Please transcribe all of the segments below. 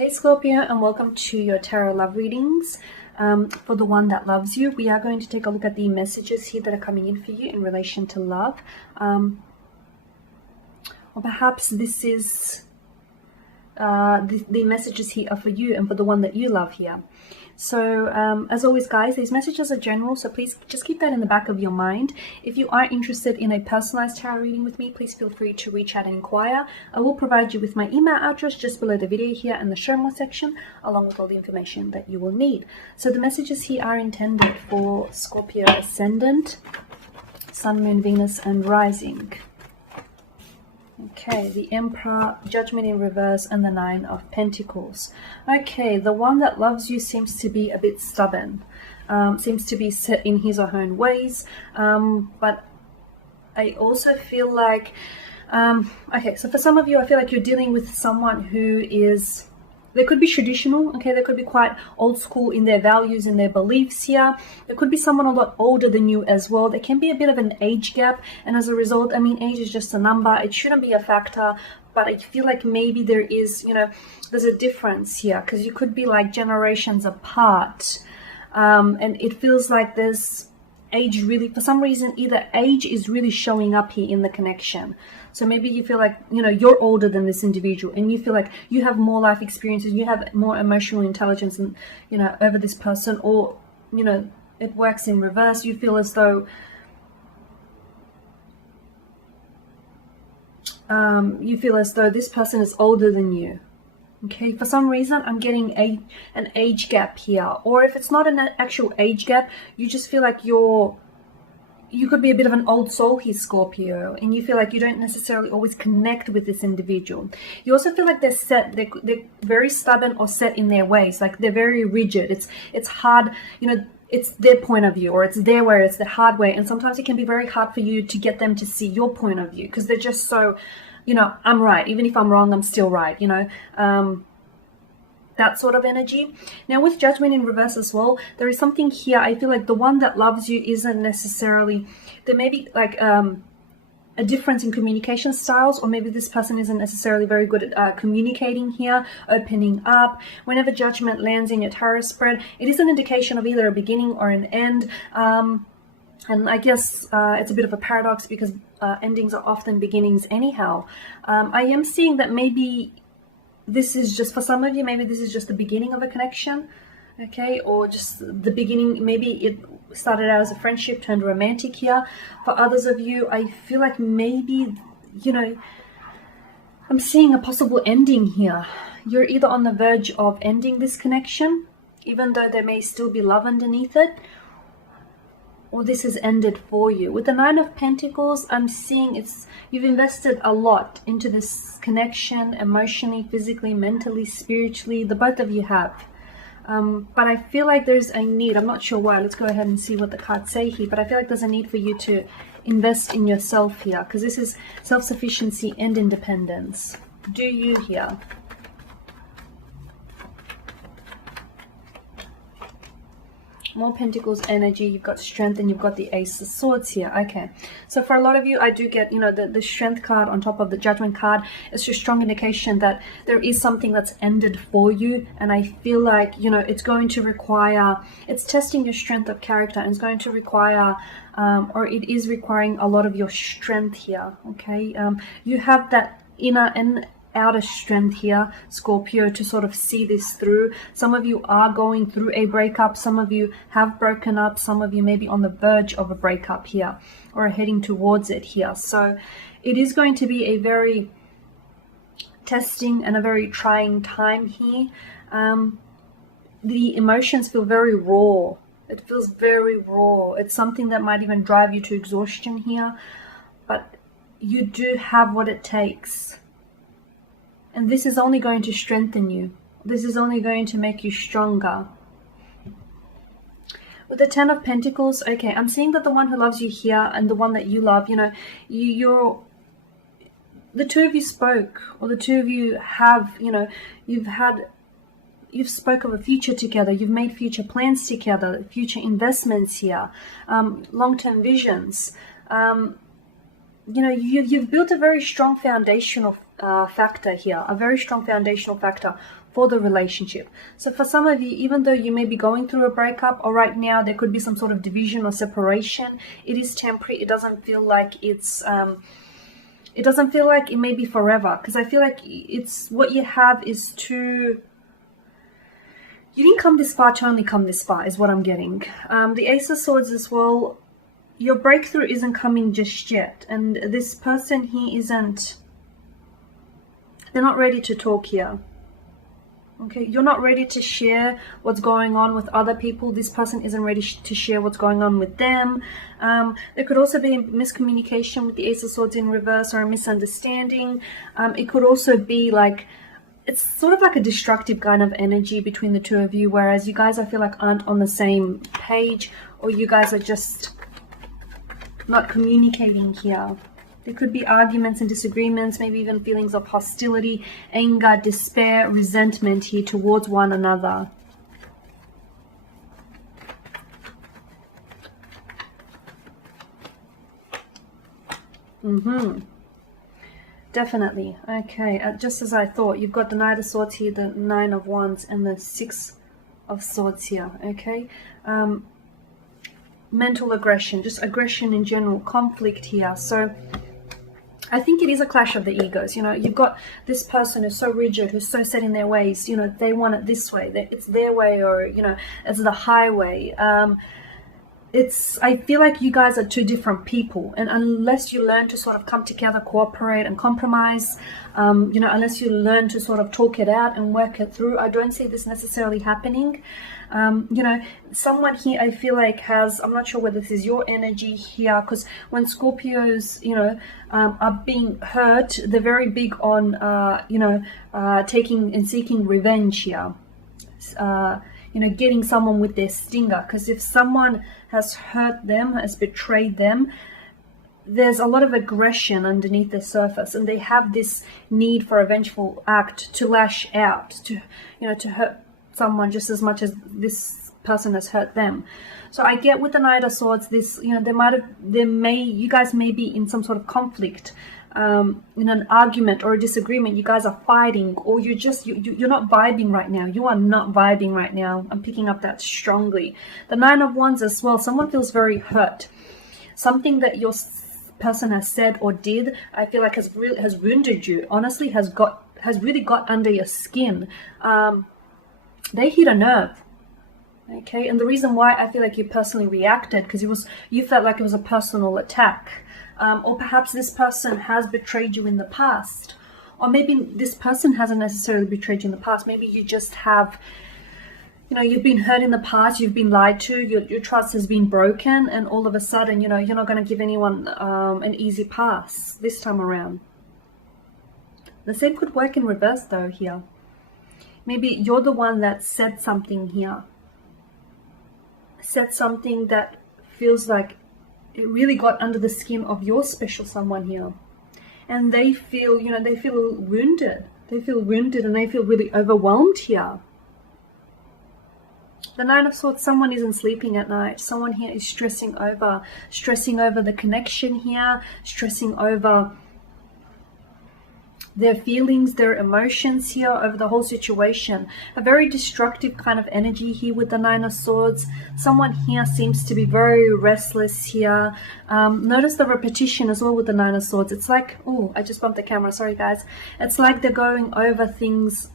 Hey Scorpio, and welcome to your tarot love readings. For the one that loves you, we are going to take a look at the messages here that are coming in for you in relation to love. Or perhaps this is the messages here are for you and for the one that you love here. So as always guys, these messages are general, so please just keep that in the back of your mind. If you are interested in a personalized tarot reading with me, please feel free to reach out and inquire. I will provide you with my email address just below the video here in the show more section, along with all the information that you will need. So the messages here are intended for Scorpio ascendant, Sun, Moon, Venus and Rising. Okay, the Emperor, Judgment in reverse, and the Nine of Pentacles. Okay, the one that loves you seems to be a bit stubborn, seems to be set in his or her own ways, but I also feel like, okay, so for some of you, I feel like you're dealing with someone who is, they could be traditional, okay, they could be quite old school in their values and their beliefs here. There could be someone a lot older than you as well. There can be a bit of an age gap, and as a result, I mean, age is just a number. It shouldn't be a factor, but I feel like maybe there is, you know, there's a difference here, because you could be like generations apart, and it feels like there's age really, for some reason, either age is really showing up here in the connection. So maybe you feel like, you know, you're older than this individual and you feel like you have more life experiences, you have more emotional intelligence and, you know, over this person, or, you know, it works in reverse. You feel as though this person is older than you. Okay, for some reason I'm getting an age gap here, or if it's not an actual age gap, you just feel like you could be a bit of an old soul here, Scorpio, and you feel like you don't necessarily always connect with this individual. You also feel like they're set, they're very stubborn or set in their ways, like they're very rigid. It's hard, you know, it's their point of view, or it's their way, or it's the hard way, and sometimes it can be very hard for you to get them to see your point of view, because they're just so, you know, I'm right, even if I'm wrong, I'm still right, you know, that sort of energy. Now with Judgment in reverse as well, there is something here. I feel like the one that loves you isn't necessarily, there may be like a difference in communication styles, or maybe this person isn't necessarily very good at communicating here, opening up. Whenever Judgment lands in your tarot spread, it is an indication of either a beginning or an end. And I guess it's a bit of a paradox, because endings are often beginnings anyhow. I am seeing that maybe this is just, for some of you, maybe this is just the beginning of a connection, okay, or just the beginning. Maybe it started out as a friendship, turned romantic here. For others of you, I feel like maybe, you know, I'm seeing a possible ending here. You're either on the verge of ending this connection, even though there may still be love underneath it, or this has ended for you. With the Nine of Pentacles, I'm seeing you've invested a lot into this connection, emotionally, physically, mentally, spiritually. The both of you have. But I feel like there's a need. I'm not sure why. Let's go ahead and see what the cards say here. But I feel like there's a need for you to invest in yourself here, because this is self-sufficiency and independence. Do you here? More Pentacles energy, you've got strength, and you've got the Ace of Swords here. Okay, so for a lot of you, I do get, you know, the strength card on top of the Judgment card. It's just strong indication that there is something that's ended for you, and I feel like, you know, it's going to require, it's testing your strength of character, and it's going to require, or it is requiring a lot of your strength here. Okay, you have that inner and outer strength here, Scorpio, to sort of see this through. Some of you are going through a breakup, some of you have broken up, some of you may be on the verge of a breakup here, or are heading towards it here. So it is going to be a very testing and a very trying time here. The emotions feel very raw. It feels very raw. It's something that might even drive you to exhaustion here, but you do have what it takes. And this is only going to strengthen you. This is only going to make you stronger. With the Ten of Pentacles, okay, I'm seeing that the one who loves you here and the one that you love, you know, the two of you spoke, or the two of you have, you know, you've spoke of a future together, you've made future plans together, future investments here, long-term visions. You know, you've built a very strong foundational factor here, a very strong foundational factor for the relationship. So for some of you, even though you may be going through a breakup, or right now there could be some sort of division or separation, it is temporary. It doesn't feel like it doesn't feel like it may be forever, because I feel like it's what you have is too. You didn't come this far to only come this far, is what I'm getting. The Ace of Swords as well, your breakthrough isn't coming just yet. And this person here they're not ready to talk here. Okay, you're not ready to share what's going on with other people. This person isn't ready to share what's going on with them. There could also be miscommunication with the Ace of Swords in reverse, or a misunderstanding. It could also be like, it's sort of like a destructive kind of energy between the two of you, whereas you guys, I feel like, aren't on the same page, or you guys are just not communicating here. There could be arguments and disagreements, maybe even feelings of hostility, anger, despair, resentment here towards one another. Definitely. Okay, just as I thought, you've got the Knight of Swords here, the Nine of Wands, and the Six of Swords here. Okay. Mental aggression, just aggression in general, conflict here. So I think it is a clash of the egos. You know, you've got this person who's so rigid, who's so set in their ways. You know, they want it this way, it's their way, or, you know, it's the highway. I feel like you guys are two different people, and unless you learn to sort of come together, cooperate and compromise, you know, unless you learn to sort of talk it out and work it through, I don't see this necessarily happening. You know, someone here, I feel like I'm not sure whether this is your energy here, because when Scorpios, you know, are being hurt, they're very big on, you know, taking and seeking revenge here. You know, getting someone with their stinger, because if someone has hurt them, has betrayed them, there's a lot of aggression underneath the surface, and they have this need for a vengeful act to lash out, to, you know, to hurt someone just as much as this person has hurt them. So I get with the Knight of Swords, this, you know, you guys may be in some sort of conflict, in an argument or a disagreement. You guys are fighting, or you're not vibing right now. You are not vibing right now. I'm picking up that strongly. The Nine of Wands as well, someone feels very hurt. Something that your person has said or did, I feel like has wounded you, honestly, has really got under your skin. They hit a nerve. Okay, and the reason why I feel like you personally reacted, because you felt like it was a personal attack. Or perhaps this person has betrayed you in the past. Or maybe this person hasn't necessarily betrayed you in the past. Maybe you just have, you know, you've been hurt in the past, you've been lied to, your trust has been broken, and all of a sudden, you know, you're not going to give anyone an easy pass this time around. The same could work in reverse though here. Maybe you're the one that said something here. Said something that feels like it really got under the skin of your special someone here, and they feel, you know, they feel wounded. They feel wounded, and they feel really overwhelmed here. The Nine of Swords, someone isn't sleeping at night. Someone here is stressing over the connection here, stressing over their feelings, their emotions here, over the whole situation. A very destructive kind of energy here with the Nine of Swords. Someone here seems to be very restless here. Notice the repetition as well with the Nine of Swords. It's like, oh, I just bumped the camera, sorry guys. It's like they're going over things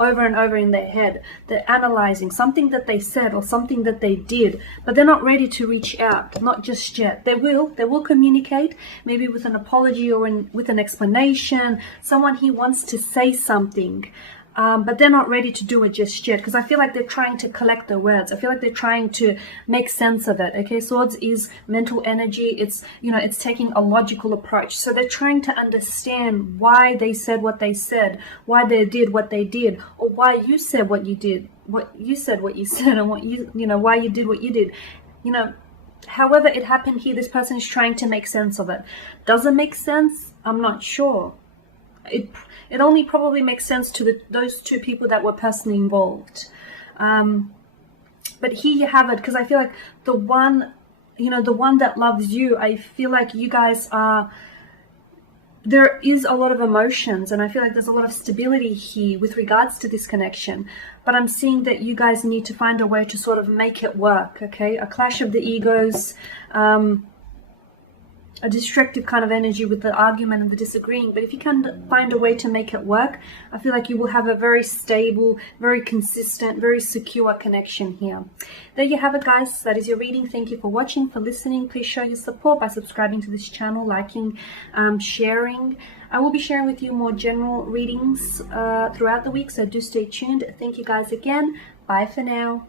over and over in their head. They're analyzing something that they said or something that they did, but they're not ready to reach out, not just yet. They will communicate, maybe with an apology or with an explanation. Someone here wants to say something, but they're not ready to do it just yet, because I feel like they're trying to collect their words. I feel like they're trying to make sense of it. Okay, Swords is mental energy. It's, you know, it's taking a logical approach. So they're trying to understand why they said what they said, why they did what they did, or why you said what you did, what you said, and what you know, why you did what you did. You know, however it happened here, this person is trying to make sense of it. Does it make sense? I'm not sure. It only probably makes sense to those two people that were personally involved. But here you have it, because I feel like the one, you know, the one that loves you, I feel like you guys are, there is a lot of emotions, and I feel like there's a lot of stability here with regards to this connection, but I'm seeing that you guys need to find a way to sort of make it work. Okay, a clash of the egos, a destructive kind of energy with the argument and the disagreeing. But if you can find a way to make it work, I feel like you will have a very stable, very consistent, very secure connection here. There you have it, guys. That is your reading. Thank you for watching, for listening. Please show your support by subscribing to this channel, liking, sharing. I will be sharing with you more general readings throughout the week, so do stay tuned. Thank you guys again. Bye for now.